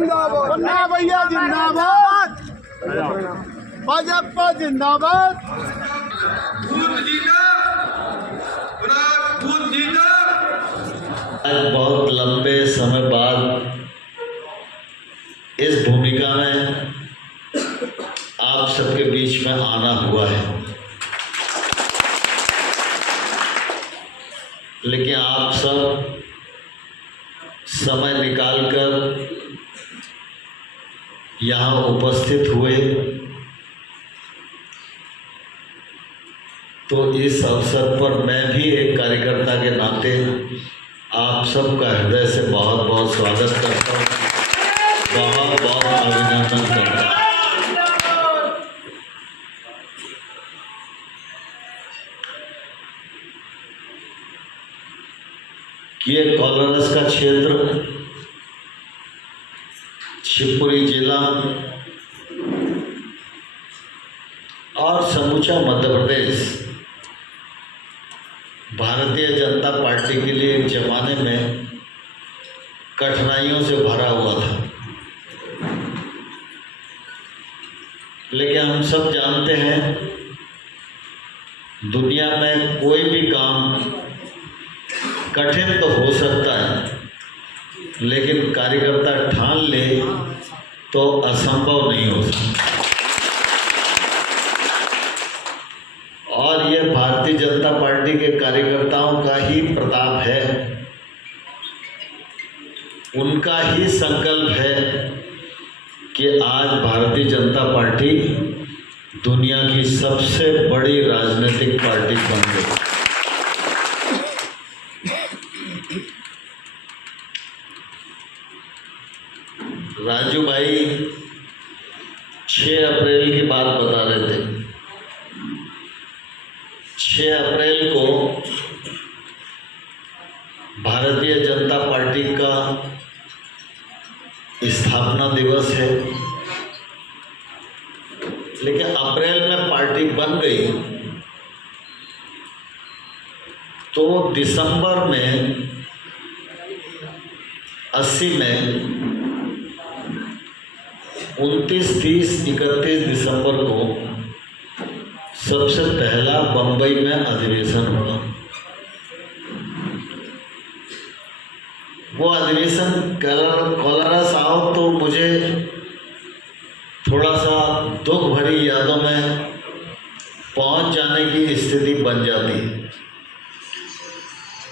जिंदाबाद, पन्ना भैया जिंदाबाद, भाजपा जिंदाबाद। आज बहुत लंबे समय बाद इस भूमिका में आप सबके बीच में आना हुआ है, लेकिन आप सब समय निकालकर यहाँ उपस्थित हुए तो इस अवसर पर मैं भी एक कार्यकर्ता के नाते आप सबका हृदय से बहुत बहुत स्वागत करता हूँ, बहुत बहुत अभिनंदन करता हूँ। ये कोलारस का क्षेत्र शिवपुरी जिला और समूचा मध्य प्रदेश भारतीय जनता पार्टी के लिए एक जमाने में कठिनाइयों से भरा हुआ था, लेकिन हम सब जानते हैं दुनिया में कोई भी काम कठिन तो हो सकता है, लेकिन कार्यकर्ता ठान ले तो असंभव नहीं हो सकता। और ये भारतीय जनता पार्टी के कार्यकर्ताओं का ही प्रताप है, उनका ही संकल्प है कि आज भारतीय जनता पार्टी दुनिया की सबसे बड़ी राजनीतिक पार्टी बन गई। राजू भाई 6 अप्रैल की बात बता रहे थे। 6 अप्रैल को भारतीय जनता पार्टी का स्थापना दिवस है, लेकिन अप्रैल में पार्टी बन गई तो दिसंबर में 80 में 29, 30, 31 दिसंबर को सबसे पहला बंबई में अधिवेशन हुआ। वो अधिवेशन कोलारस आओ तो मुझे थोड़ा सा दुख भरी यादों में पहुंच जाने की स्थिति बन जाती।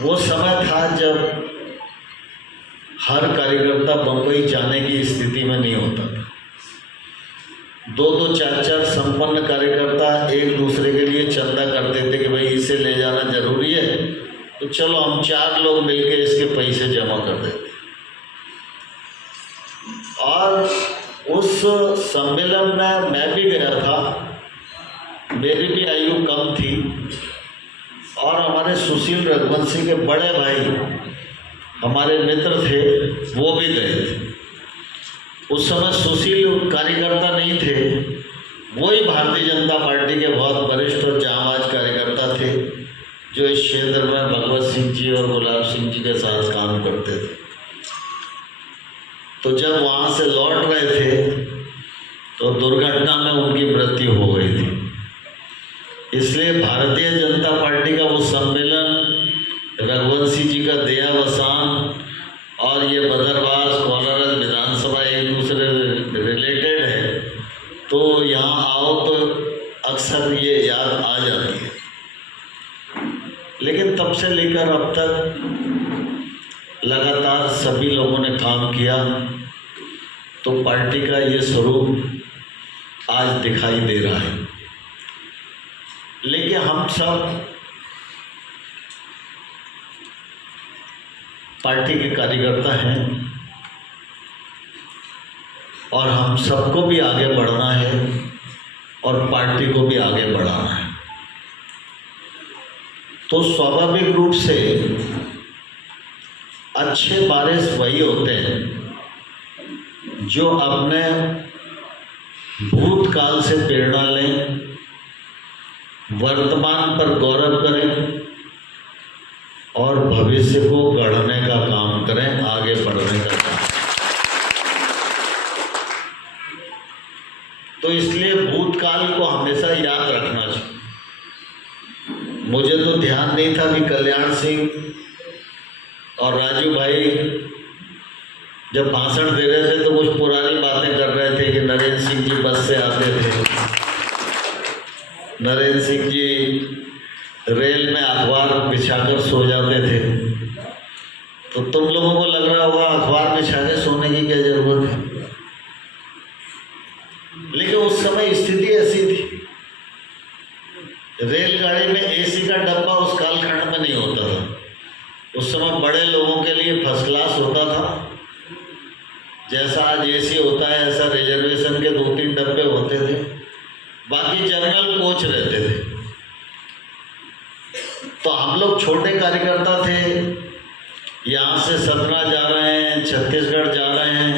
वो समय था जब हर कार्यकर्ता बंबई जाने की स्थिति में नहीं होता था। 2-2, 4-4 संपन्न कार्यकर्ता एक दूसरे के लिए चंदा करते थे कि भाई इसे ले जाना जरूरी है, तो चलो हम 4 लोग मिलकर इसके पैसे जमा कर देते। और उस सम्मेलन में मैं भी गया था, मेरी भी आयु कम थी और हमारे सुशील रघुवंशी के बड़े भाई हमारे मित्र थे, वो भी गए थे। उस समय सुशील कार्यकर्ता नहीं थे, वही भारतीय जनता पार्टी के बहुत वरिष्ठ और जांबाज कार्यकर्ता थे जो इस क्षेत्र में भगवत सिंह जी और गुलाब सिंह जी के साथ काम करते थे। तो जब वहाँ से लौट रहे थे तो दुर्घटना में उनकी मृत्यु हो गई थी। इसलिए भारतीय जनता पार्टी का वो सम्मेलन रघुवंशी जी का देहावसान और ये बदरवास कोलारस विधानसभा एक दूसरे रिलेटेड है, तो यहाँ आओ तो अक्सर ये याद आ जाती है। लेकिन तब से लेकर अब तक लगातार सभी लोगों ने काम किया तो पार्टी का ये स्वरूप आज दिखाई दे रहा है। लेकिन हम सब पार्टी के कार्यकर्ता हैं और हम सबको भी आगे बढ़ना है और पार्टी को भी आगे बढ़ाना है। तो स्वाभाविक रूप से अच्छे वारिस वही होते हैं जो अपने भूतकाल से प्रेरणा लें, वर्तमान पर गौरव करें और भविष्य को गढ़ने का काम करें, आगे बढ़ने का काम। तो इसलिए भूतकाल को हमेशा याद रखना चाहिए। मुझे तो ध्यान नहीं था कि कल्याण सिंह और राजू भाई जब भाषण दे रहे थे तो कुछ पुरानी बातें कर रहे थे कि नरेंद्र सिंह जी बस से आते थे, नरेंद्र सिंह जी रेल में अखबार बिछाकर सो जाते थे। तो तुम लोगों को लग रहा होगा अखबार बिछा के सोने की क्या जरूरत है, लेकिन उस समय स्थिति ऐसी थी। रेलगाड़ी में एसी का डब्बा उस कालखंड में नहीं होता था। उस समय बड़े लोगों के लिए फर्स्ट क्लास होता था। जैसा आज एसी होता है ऐसा रिजर्वेशन के 2-3 डब्बे होते थे, बाकी जनरल कोच रहते थे। तो हम लोग छोटे कार्यकर्ता थे, यहाँ से सतना जा रहे हैं, छत्तीसगढ़ जा रहे हैं,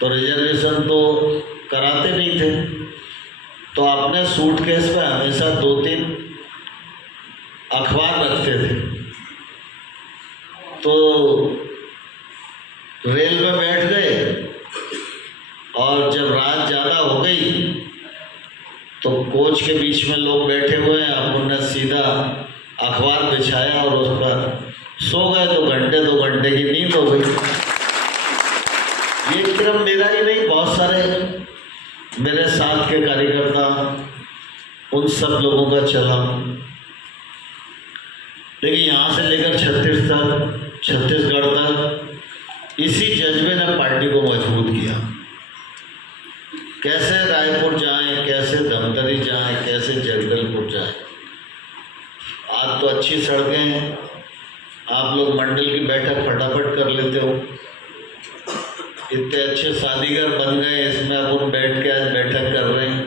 तो रिजर्वेशन तो कराते नहीं थे। तो अपने सूटकेस में हमेशा 2-3 अखबार रखते थे। तो रेल में बैठ गए और जब रात ज़्यादा हो गई तो कोच के बीच में लोग बैठे हुए हैं, उन्होंने सीधा अखबार बिछाया और उस पर सो गए। तो घंटे 2 घंटे की नींद हो गई। ये क्रम मेरा ही नहीं, बहुत सारे मेरे साथ के कार्यकर्ता उन सब लोगों का चला। लेकिन यहाँ से लेकर छत्तीसगढ़ तक इसी जज्बे ने पार्टी को मजबूत किया। कैसे रायपुर जाएं, कैसे धमतरी जाएं, कैसे जगदलपुर जाएं। आज तो अच्छी सड़कें हैं, आप लोग मंडल की बैठक फटाफट कर लेते हो। इतने अच्छे शादीगर बन गए, इसमें अब हम बैठ के आज बैठक कर रहे हैं।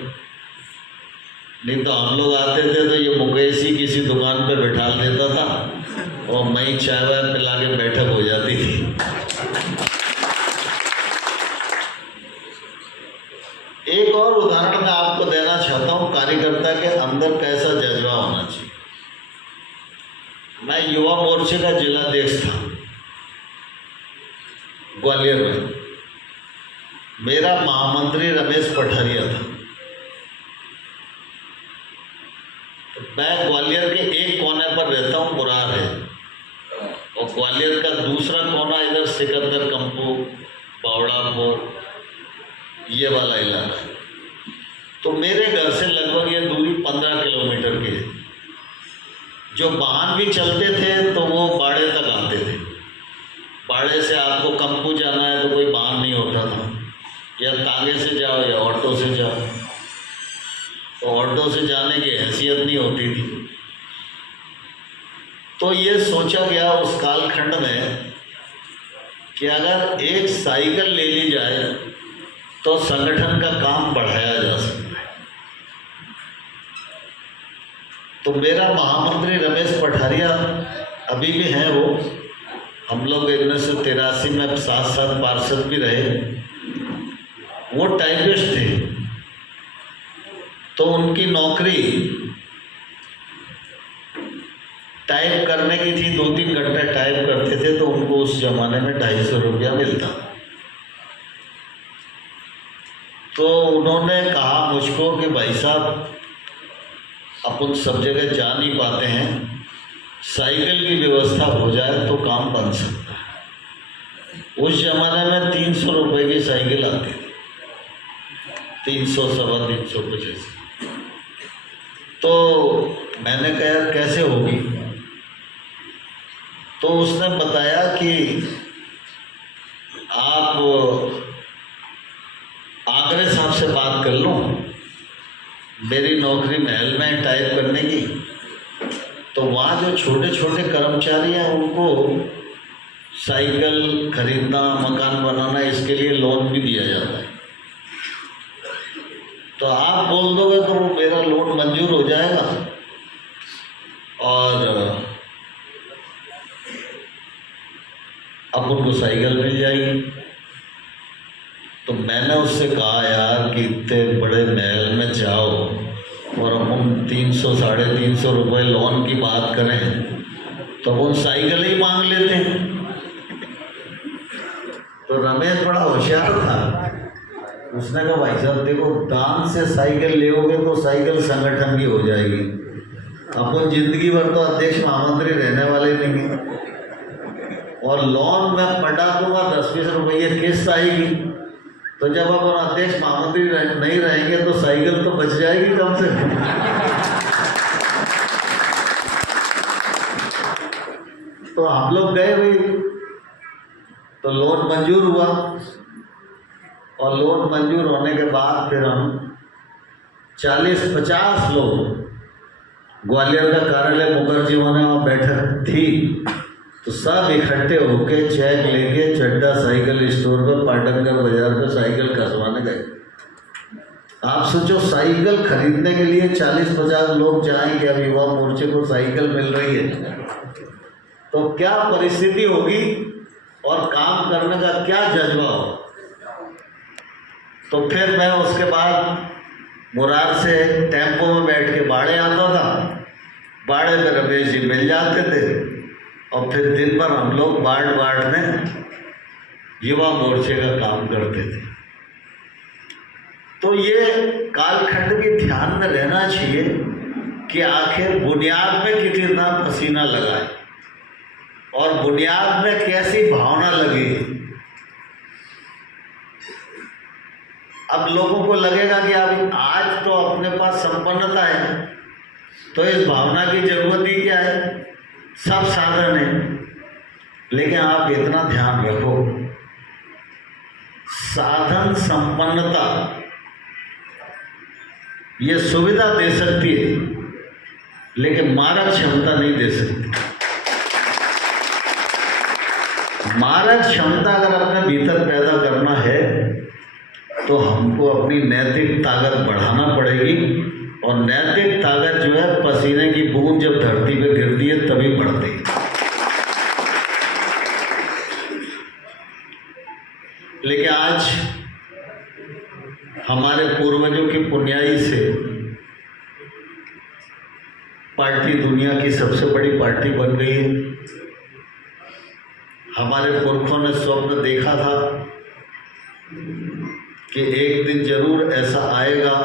नहीं तो हम लोग आते थे तो ये मुकेश ही किसी दुकान पे बैठा देता था और मैं चाय वाय पिला के बैठक हो जाती थी। एक और उदाहरण मैं आपको देना चाहता हूँ, कार्यकर्ता के अंदर कैसा जज्बा होना चाहिए। मैं युवा मोर्चे का जिलाध्यक्ष था ग्वालियर में। मेरा महामंत्री रमेश पठारिया था। तो मैं ग्वालियर के एक कोने पर रहता हूँ, मुरार है, और ग्वालियर का दूसरा कोना इधर सिकंदर कंपू, बावड़ापुर, ये वाला इलाका है। तो मेरे घर से लगभग ये दूरी 15 किलोमीटर की है। जो वाहन भी चलते थे तो वो बाड़े तक आते थे। बाड़े से आपको कंपू जाना है तो कोई वाहन नहीं होता था, या तांगे से जाओ या ऑटो से जाओ। तो ऑटो से जाने की हैसियत नहीं होती थी। तो ये सोचा गया उस कालखंड में कि अगर एक साइकिल ले ली जाए तो संगठन का काम बढ़ाया जा सकता है। तो मेरा महामंत्री रमेश पठारिया अभी भी हैं, वो हम लोग 1983 में साथ पार्षद भी रहे। वो टाइपिस्ट थे, तो उनकी नौकरी टाइप करने की थी। 2-3 घंटे टाइप करते थे तो उनको उस जमाने में 250 रुपया मिलता। तो उन्होंने कहा मुझको कि भाई साहब, अपन सब जगह जा नहीं पाते हैं, साइकिल की व्यवस्था हो जाए तो काम बन सकता है। उस जमाने में 300 रुपये की साइकिल आती थी, 300, 350 कुछ ऐसे। तो मैंने कहा कैसे होगी। तो उसने बताया कि आप आगरे साहब से बात कर लो, मेरी नौकरी महल में टाइप करने की। तो वहाँ जो छोटे छोटे कर्मचारी हैं उनको साइकिल खरीदना, मकान बनाना, इसके लिए लोन भी दिया जाता है। तो आप बोल दोगे तो मेरा लोन मंजूर हो जाएगा और अब उनको साइकिल मिल जाएगी। तो मैंने उससे कहा यार कि इतने बड़े महल में जाओ और हम 300, 350 रुपये लोन की बात करें तो वो साइकिल ही मांग लेते हैं। तो रमेश बड़ा होशियार था, उसने कहा भाई साहब देखो, दान से साइकिल लेोगे तो साइकिल संगठन की हो जाएगी, अपन जिंदगी भर तो अध्यक्ष महामंत्री रहने वाले नहीं हैं, और लोन में पटा दूंगा 10-20 रुपये किस्त आएगी, तो जब अपन अध्यक्ष महामंत्री नहीं रहेंगे तो साइकिल तो बच जाएगी कम से कम। तो हम लोग गए भाई, तो लोन मंजूर हुआ, और लोन मंजूर होने के बाद फिर हम 40-50 लोग, ग्वालियर का कार्यालय मुखर्जी होने वहाँ बैठक थी, तो सब इकट्ठे होके चेक लेके चड्डा साइकिल स्टोर पर पाटनगर बाजार पर साइकिल कसवाने गए। आप सोचो, साइकिल खरीदने के लिए 40-50 लोग जाएंगे, अब युवा मोर्चे को साइकिल मिल रही है तो क्या परिस्थिति होगी और काम करने का क्या जज्बा हो। तो फिर मैं उसके बाद मुरार से टेम्पो में बैठ के बाड़े आता था, बाड़े में रमेश जी मिल जाते थे, और फिर दिन भर हम लोग बाढ़ में युवा मोर्चे का काम करते थे। तो ये कालखंड भी ध्यान में रहना चाहिए कि आखिर बुनियाद में कितना पसीना लगाए और बुनियाद में कैसी भावना लगी। अब लोगों को लगेगा कि अब आज तो अपने पास संपन्नता है, तो इस भावना की जरूरत ही क्या है, सब साधन है। लेकिन आप इतना ध्यान रखो, साधन संपन्नता ये सुविधा दे सकती है, लेकिन मारक क्षमता नहीं दे सकती। मारक क्षमता अगर अपने भीतर पैदा करना है तो हमको अपनी नैतिक ताकत बढ़ाना पड़ेगी, और नैतिक ताकत जो है पसीने की बूंद जब धरती पे गिरती है तभी बढ़ती है। लेकिन आज हमारे पूर्वजों की पुण्याई से पार्टी दुनिया की सबसे बड़ी पार्टी बन गई है। हमारे पुरखों ने स्वप्न देखा था कि एक दिन जरूर ऐसा आएगा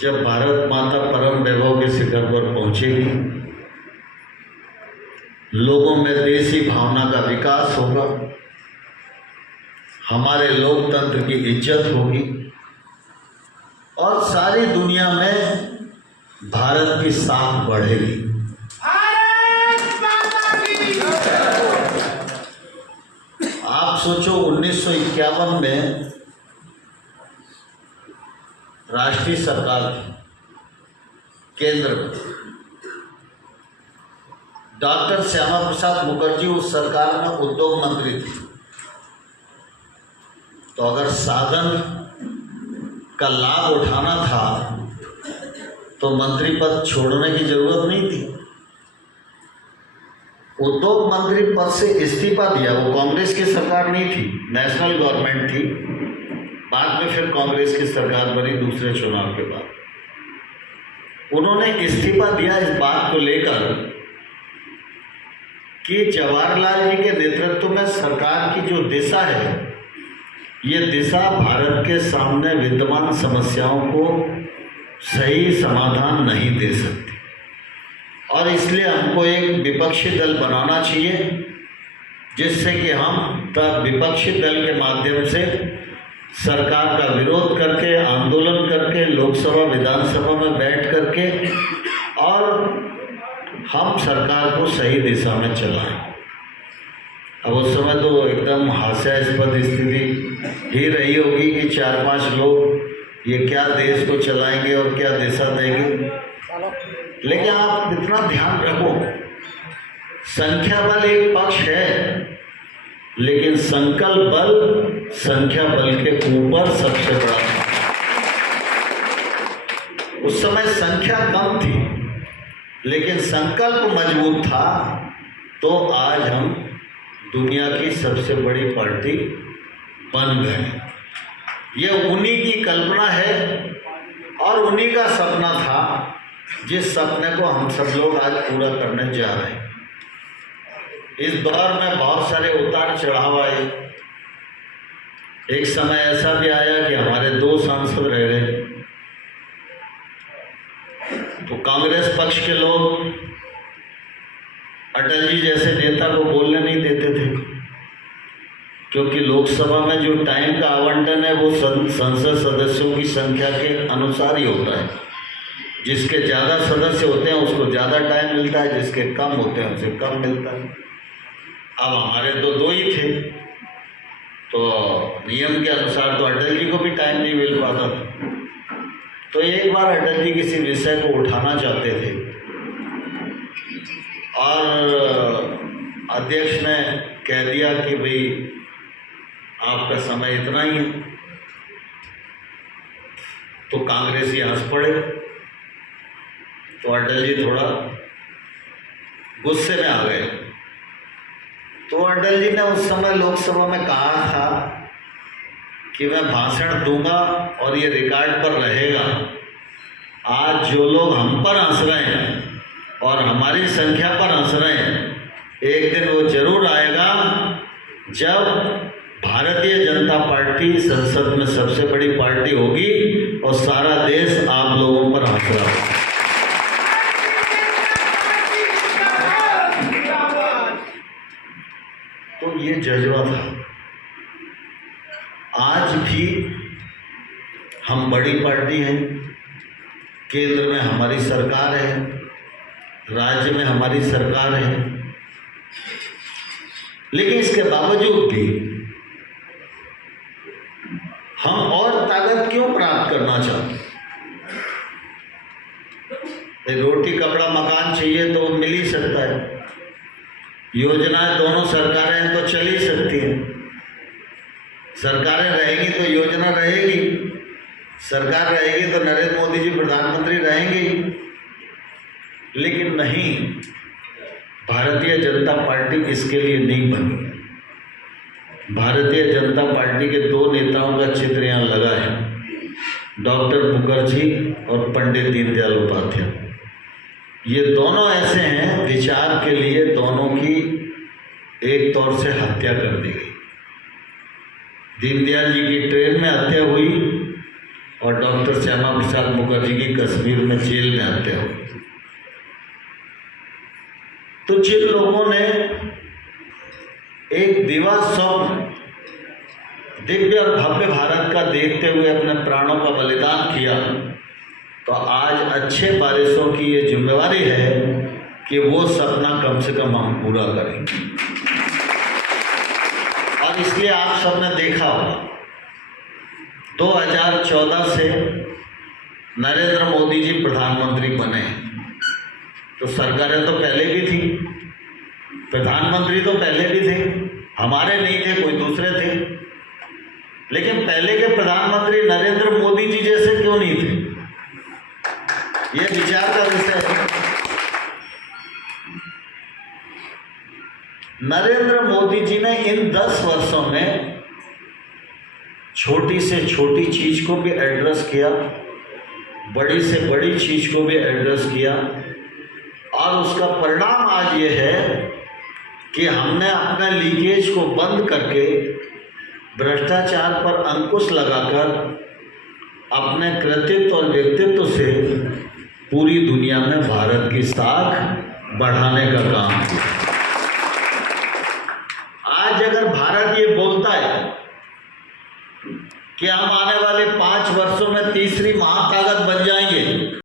जब भारत माता परम वैभव के शिखर पर पहुंचेगी, लोगों में देसी भावना का विकास होगा, हमारे लोकतंत्र की इज्जत होगी, और सारी दुनिया में भारत की साख बढ़ेगी। आप सोचो, 1951 में राष्ट्रीय सरकार थी केंद्र में, डॉक्टर श्यामा प्रसाद मुखर्जी उस सरकार में उद्योग मंत्री थे। तो अगर साधन का लाभ उठाना था तो मंत्री पद छोड़ने की जरूरत नहीं थी। उद्योग मंत्री पद से इस्तीफा दिया, वो कांग्रेस की सरकार नहीं थी, नेशनल गवर्नमेंट थी, बाद में फिर कांग्रेस की सरकार बनी दूसरे चुनाव के बाद। उन्होंने इस्तीफा दिया इस बात को लेकर कि जवाहरलाल जी के नेतृत्व में सरकार की जो दिशा है, ये दिशा भारत के सामने विद्यमान समस्याओं को सही समाधान नहीं दे सकती, और इसलिए हमको एक विपक्षी दल बनाना चाहिए जिससे कि हम विपक्षी दल के माध्यम से सरकार का विरोध करके, आंदोलन करके, लोकसभा विधानसभा में बैठ करके और हम सरकार को सही दिशा में चलाएं। अब उस समय तो एकदम हास्यास्पद स्थिति ही रही होगी कि 4-5 लोग ये क्या देश को चलाएंगे और क्या दिशा देंगे। लेकिन आप इतना ध्यान रखो, संख्या बल एक पक्ष है, लेकिन संकल्प बल संख्या बल के ऊपर सबसे बड़ा था। उस समय संख्या कम थी लेकिन संकल्प मजबूत था, तो आज हम दुनिया की सबसे बड़ी पार्टी बन गए। ये उन्हीं की कल्पना है और उन्हीं का सपना था, जिस सपने को हम सब लोग आज पूरा करने जा रहे हैं। इस दौर में बहुत सारे उतार चढ़ाव आए, एक समय ऐसा भी आया कि हमारे 2 सांसद रह गए, तो कांग्रेस पक्ष के लोग अटल जी जैसे नेता को बोलने नहीं देते थे, क्योंकि लोकसभा में जो टाइम का आवंटन है वो संसद सदस्यों की संख्या के अनुसार ही होता है। जिसके ज़्यादा सदस्य होते हैं उसको ज़्यादा टाइम मिलता है, जिसके कम होते हैं उसे कम मिलता है। अब हमारे तो 2 ही थे, तो नियम के अनुसार तो अटल जी को भी टाइम नहीं मिल पाता था। तो एक बार अटल जी किसी विषय को उठाना चाहते थे और अध्यक्ष ने कह दिया कि भाई आपका समय इतना ही है, तो कांग्रेसी हंस पड़े। तो अटल जी थोड़ा गुस्से में आ गए। तो अटल जी ने उस समय लोकसभा में कहा था कि मैं भाषण दूंगा और ये रिकॉर्ड पर रहेगा। आज जो लोग हम पर हंस रहे हैं और हमारी संख्या पर हंस रहे हैं, एक दिन वो जरूर आएगा जब भारतीय जनता पार्टी संसद में सबसे बड़ी पार्टी होगी और सारा देश आप लोगों पर हंस रहा होगा। तो ये जज्बा था। आज भी हम बड़ी पार्टी हैं, केंद्र में हमारी सरकार है, राज्य में हमारी सरकार है, लेकिन इसके बावजूद भी हम और ताकत क्यों प्राप्त करना चाहते हैं? रोटी कपड़ा मकान चाहिए तो मिल ही सकता है, योजनाएं दोनों सरकारें हैं तो चल ही सकती हैं। सरकारें रहेंगी तो योजना रहेगी, सरकार रहेगी तो नरेंद्र मोदी जी प्रधानमंत्री रहेंगे। लेकिन नहीं, भारतीय जनता पार्टी इसके लिए नहीं बनी। भारतीय जनता पार्टी के 2 नेताओं का चित्र यहाँ लगा है, डॉक्टर मुखर्जी और पंडित दीनदयाल उपाध्याय। ये दोनों ऐसे हैं, विचार के लिए दोनों की एक तौर से हत्या कर दी गई। दीनदयाल जी की ट्रेन में हत्या हुई और डॉक्टर श्यामा प्रसाद मुखर्जी की कश्मीर में जेल में हत्या हुई। तो जिन लोगों ने एक दिवा स्वप्न दिव्य और भव्य भारत का देखते हुए अपने प्राणों का बलिदान किया, तो आज अच्छे बारिशों की ये जिम्मेवारी है कि वो सपना कम से कम हम पूरा करें। और इसलिए आप सबने देखा होगा 2014 से नरेंद्र मोदी जी प्रधानमंत्री बने, तो सरकारें तो पहले भी थी, प्रधानमंत्री तो पहले भी थे, हमारे नहीं थे, कोई दूसरे थे, लेकिन पहले के प्रधानमंत्री नरेंद्र मोदी जी जैसे क्यों नहीं थे? ये विचार का विषय है। नरेंद्र मोदी जी ने इन 10 वर्षों में छोटी से छोटी चीज को भी एड्रेस किया, बड़ी से बड़ी चीज को भी एड्रेस किया, और उसका परिणाम आज ये है कि हमने अपने लीकेज को बंद करके भ्रष्टाचार पर अंकुश लगाकर अपने कृतित्व और व्यक्तित्व से पूरी दुनिया में भारत की साख बढ़ाने का काम किया। आज अगर भारत ये बोलता है कि हम आने वाले 5 वर्षों में तीसरी महाताकत बन जाएंगे,